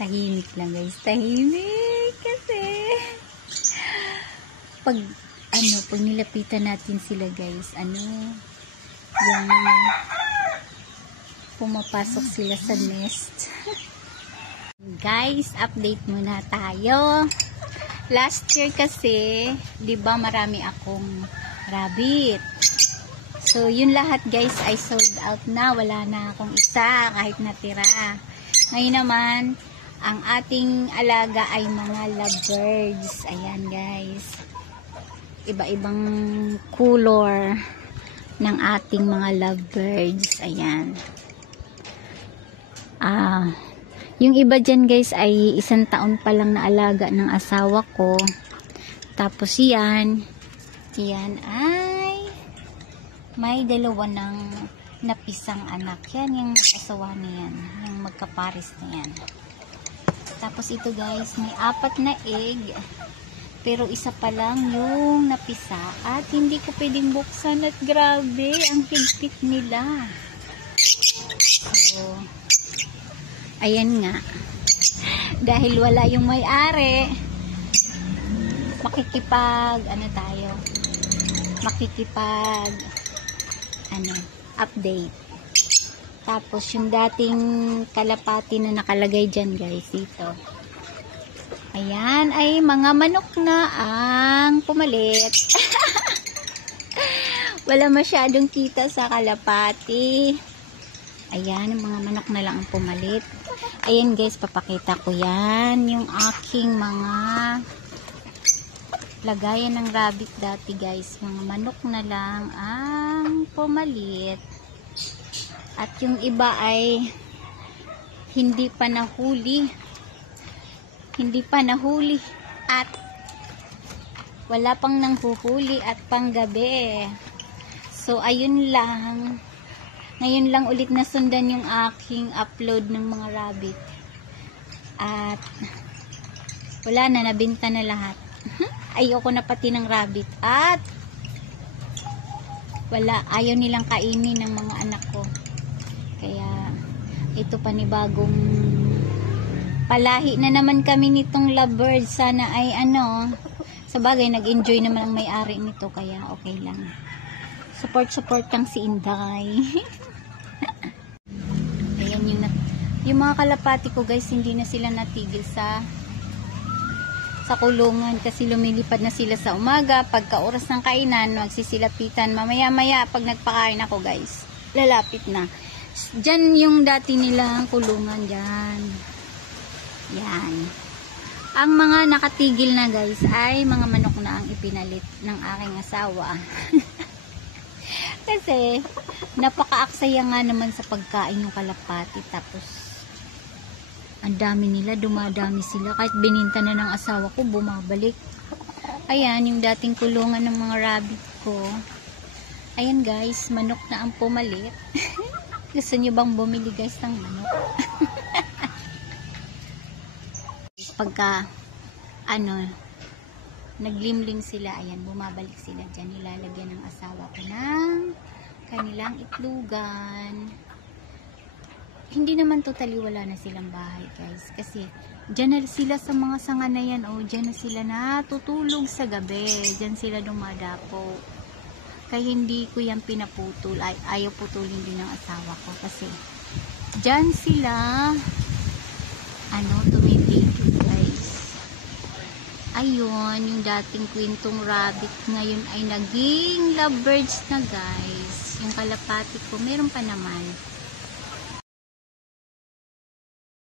Tahimik lang guys, tahimik kasi pag nilapitan natin sila guys, yung pumapasok sila sa nest. Guys, update muna tayo. Last year kasi, 'di ba, marami akong rabbit. So, yun lahat guys ay sold out na. Wala na akong isa kahit natira. Ngayon naman, ang ating alaga ay mga lovebirds. Ayan guys. Iba-ibang color ng ating mga lovebirds. Ayan. Yung iba dyan guys ay 1 taon pa lang na alaga ng asawa ko. Tapos yan ay may 2 ng napisang anak. Yan yung mag-asawa na yan. Yung magkaparis na yan. Tapos ito guys, may 4 na egg. Pero isa pa lang yung napisa. At hindi ko pwedeng buksan. At grabe, ang higpit nila. So, ayan nga. Dahil wala yung may-ari, makikipag update. Tapos yung dating kalapati na nakalagay dyan guys, dito. Ayan ay mga manok na ang pumalit. Wala masyadong kita sa kalapati. Ayan, mga manok na lang ang pumalit. Ayan guys, papakita ko yan. Yung aking mga lagayan ng rabbit dati guys. Mga manok na lang ang pumalit. At yung iba ay hindi pa nahuli. At wala pang nanghuhuli at panggabi. So, ayun lang. Ngayon lang ulit nasundan yung aking upload ng mga rabbit. At wala na, nabenta na lahat. Ayoko na pati ng rabbit. At wala, ayaw nilang kainin ng mga anak ko. Kaya ito panibagong palahi na naman kami nitong lovebird. Sana ay sa bagay nag-enjoy naman ang may-ari nito, kaya okay lang. Support kang si Inday. Ayan yung mga kalapati ko guys, hindi na sila natigil sa kulungan kasi lumilipad na sila sa umaga. Pagka oras ng kainan, magsisilapitan. Mamaya pag nagpakain ako guys, lalapit na. Diyan yung dati nilang kulungan dyan. Yan. Ang mga nakatigil na guys ay mga manok na ang ipinalit ng aking asawa. Kasi napaka-aksaya nga naman sa pagkain ng kalapati. Tapos ang dami nila, dumadami sila. Kahit bininta na ng asawa ko, bumabalik. Ayan, yung dating kulungan ng mga rabbit ko. Ayan guys, manok na ang pumalit. Gusto nyo bang bumili guys ng manok? Pagka naglimlim sila, ayan, bumabalik sila dyan. Nilalagyan ng asawa ko ng kanilang itlugan. Hindi naman totally wala na silang bahay guys. Kasi dyan na sila sa mga sanga na yan. Dyan na sila natutulog sa gabi. Dyan sila dumadapo. Kaya hindi ko yan pinaputol. Ayaw putulin din ng asawa ko. Kasi dyan sila tumitigil guys. Ayun, yung dating kwentong rabbit ngayon ay naging lovebirds na guys. Yung kalapati ko, meron pa naman.